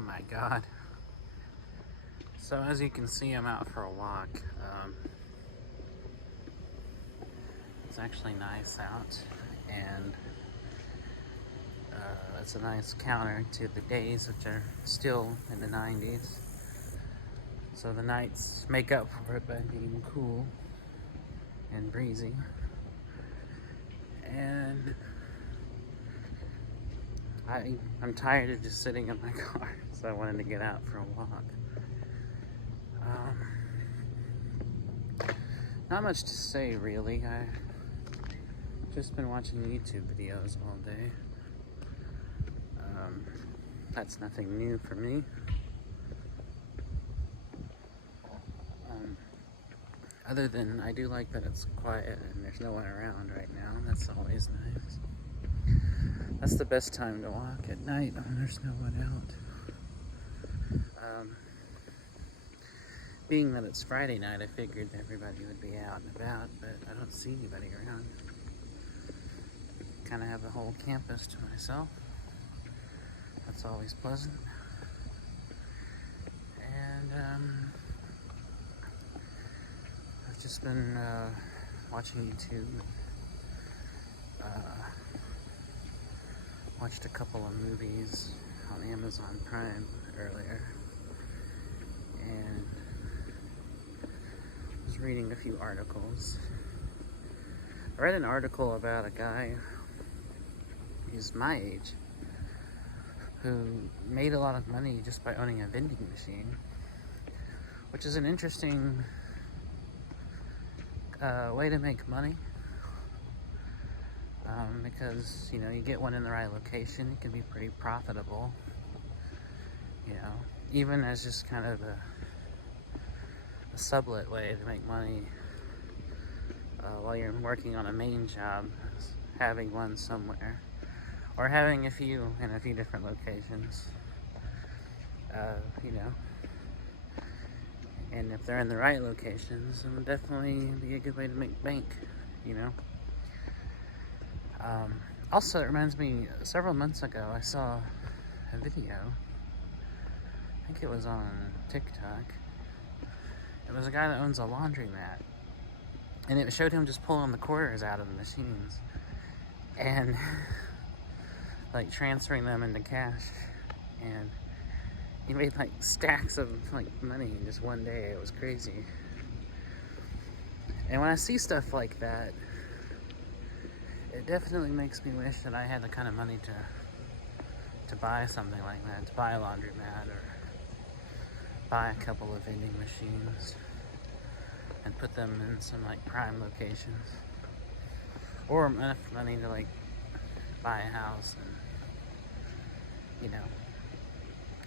Oh my god. So as you can see, I'm out for a walk. It's actually nice out, and it's a nice counter to the days, which are still in the 90s. So the nights make up for it by being cool and breezy. And I'm tired of just sitting in my car, so I wanted to get out for a walk. Not much to say, really. I've just been watching YouTube videos all day. That's nothing new for me. Other than I do like that it's quiet and there's no one around right now. That's always nice. That's the best time to walk, at night when there's no one out. Being that it's Friday night, I figured everybody would be out and about, but I don't see anybody around. Kind of have the whole campus to myself. That's always pleasant. And I've just been watching YouTube. Watched a couple of movies on Amazon Prime earlier, and was reading a few articles. I read an article about a guy, he's my age, who made a lot of money just by owning a vending machine, which is an interesting way to make money. Because, you know, you get one in the right location, it can be pretty profitable, you know, even as just kind of a sublet way to make money while you're working on a main job, having one somewhere, or having a few in a few different locations, you know, and if they're in the right locations, it would definitely be a good way to make bank, you know. Also, it reminds me, several months ago, I saw a video, I think it was on TikTok. It was a guy that owns a laundromat, and it showed him just pulling the quarters out of the machines, and, like, transferring them into cash, and he made, like, stacks of, like, money in just one day. It was crazy. And when I see stuff like that, it definitely makes me wish that I had the kind of money to buy something like that, to buy a laundromat or buy a couple of vending machines and put them in some like prime locations, or enough money to like buy a house and, you know,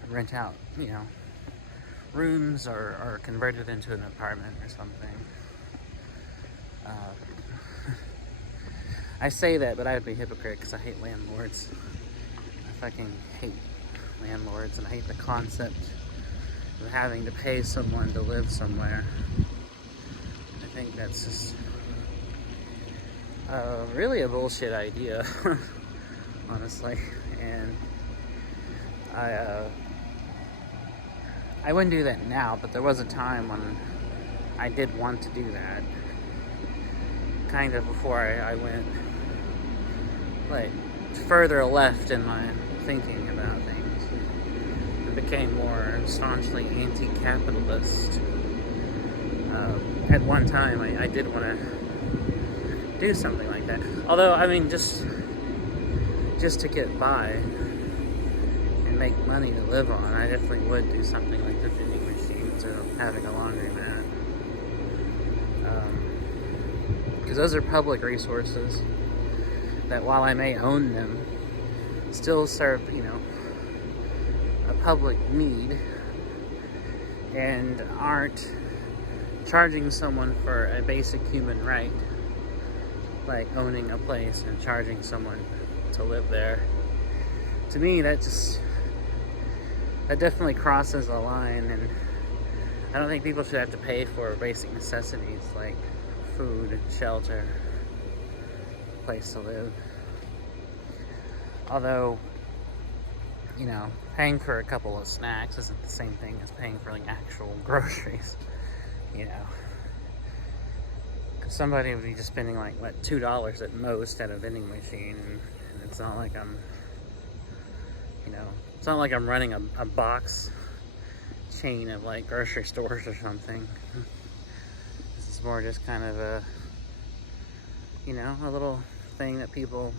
rent out, you know, rooms or convert it into an apartment or something. I say that, but I would be a hypocrite because I hate landlords. I fucking hate landlords, and I hate the concept of having to pay someone to live somewhere. I think that's just really a bullshit idea, honestly. And I wouldn't do that now, but there was a time when I did want to do that. Kind of before I went like further left in my thinking about things. It became more staunchly anti-capitalist. At one time, I did want to do something like that. Although, I mean, just to get by and make money to live on, I definitely would do something like the vending machines or having a laundromat. Because those are public resources that, while I may own them, still serve, you know, a public need and aren't charging someone for a basic human right, like owning a place and charging someone to live there. To me, that definitely crosses a line, and I don't think people should have to pay for basic necessities like food, shelter, place to live. Although you know, paying for a couple of snacks isn't the same thing as paying for like actual groceries, you know. Cause somebody would be just spending like, what, $2 at most at a vending machine, and it's not like I'm, you know, it's not like I'm running a box chain of like grocery stores or something. This is more just kind of a, you know, a little thing that people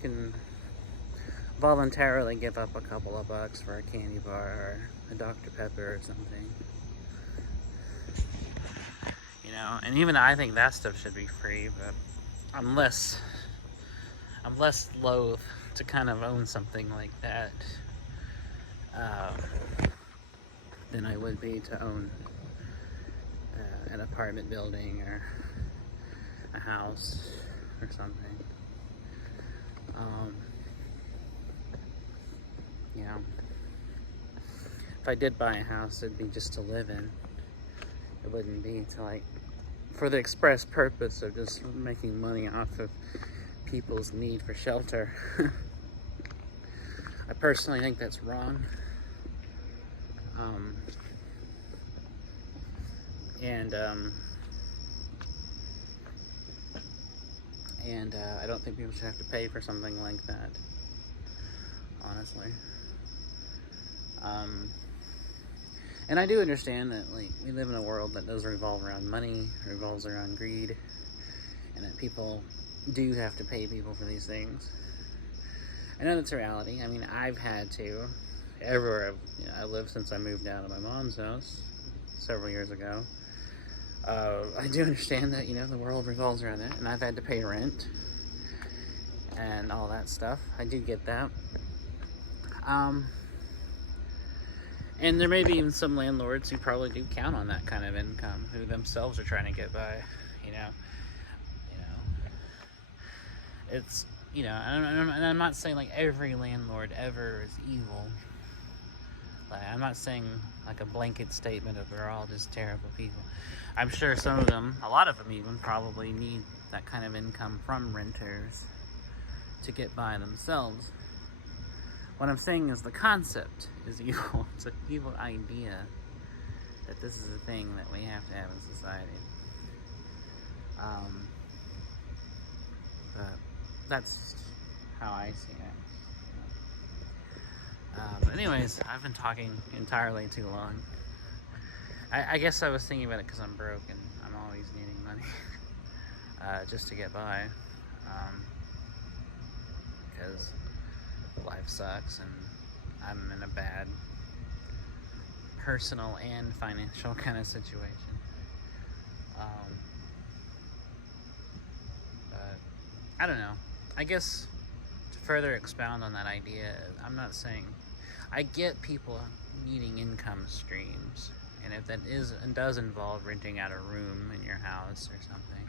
can voluntarily give up a couple of bucks for a candy bar or a Dr. Pepper or something. You know, and even I think that stuff should be free, but I'm less loath to kind of own something like that than I would be to own an apartment building or a house or something. You know, if I did buy a house, it'd be just to live in. It wouldn't be to like, for the express purpose of just making money off of people's need for shelter. I personally think that's wrong. And I don't think people should have to pay for something like that, honestly. And I do understand that, like, we live in a world that does revolve around money, revolves around greed, and that people do have to pay people for these things. I know that's a reality. I mean, I've had to. Everywhere I lived since I moved out of my mom's house several years ago. I do understand that, you know, the world revolves around that, and I've had to pay rent and all that stuff. I do get that. And there may be even some landlords who probably do count on that kind of income, who themselves are trying to get by, you know. It's, you know, and I'm not saying like every landlord ever is evil. Like, I'm not saying like a blanket statement of they're all just terrible people. I'm sure some of them, a lot of them even, probably need that kind of income from renters to get by themselves. What I'm saying is the concept is evil. It's an evil idea that this is a thing that we have to have in society. But that's how I see it. But anyways, I've been talking entirely too long. I guess I was thinking about it because I'm broke and I'm always needing money just to get by. Because life sucks and I'm in a bad personal and financial kind of situation. But I don't know. I guess to further expound on that idea, I'm not saying, I get people needing income streams, and if that is and does involve renting out a room in your house or something,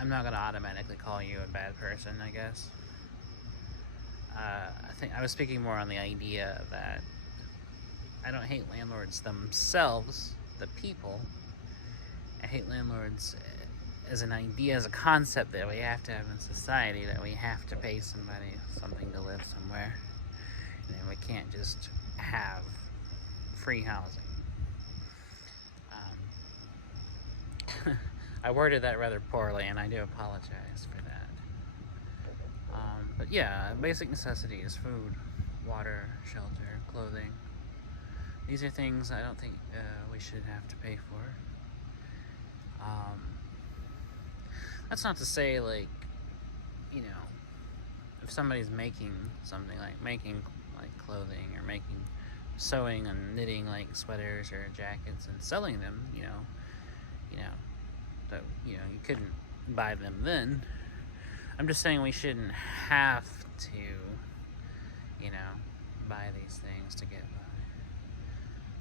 I'm not going to automatically call you a bad person, I guess. I think I was speaking more on the idea that I don't hate landlords themselves, the people. I hate landlords as an idea, as a concept that we have to have in society, that we have to pay somebody something to live somewhere. And we can't just have free housing. I worded that rather poorly, and I do apologize for that. But yeah, basic necessities: food, water, shelter, clothing. These are things I don't think we should have to pay for. That's not to say, like, you know, if somebody's making something, like making like clothing or making sewing and knitting like sweaters or jackets and selling them, that you couldn't buy them then. I'm just saying we shouldn't have to, buy these things to get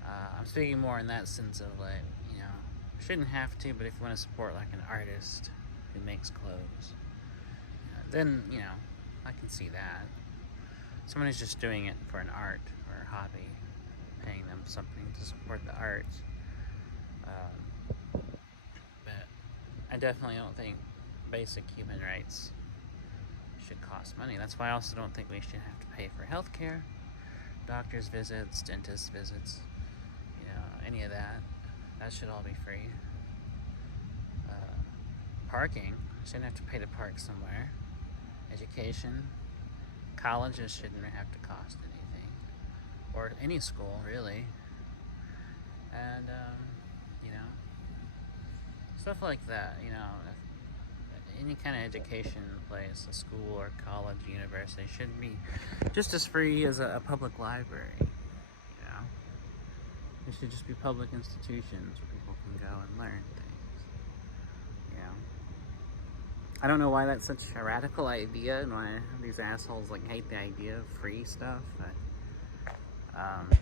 by. I'm speaking more in that sense of like, shouldn't have to, but if you want to support like an artist who makes clothes, then, I can see that. Someone who's just doing it for an art or a hobby, paying them something to support the art. But I definitely don't think basic human rights should cost money. That's why I also don't think we should have to pay for healthcare, doctor's visits, dentist visits, any of that. That should all be free. Parking, shouldn't have to pay to park somewhere. Education, colleges shouldn't have to cost anything, or any school really. And stuff like that. Any kind of education place, a school or college, university, should be just as free as a public library. It should just be public institutions where people can go and learn things. I don't know why that's such a radical idea and why these assholes hate the idea of free stuff, but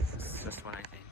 it's just what I think.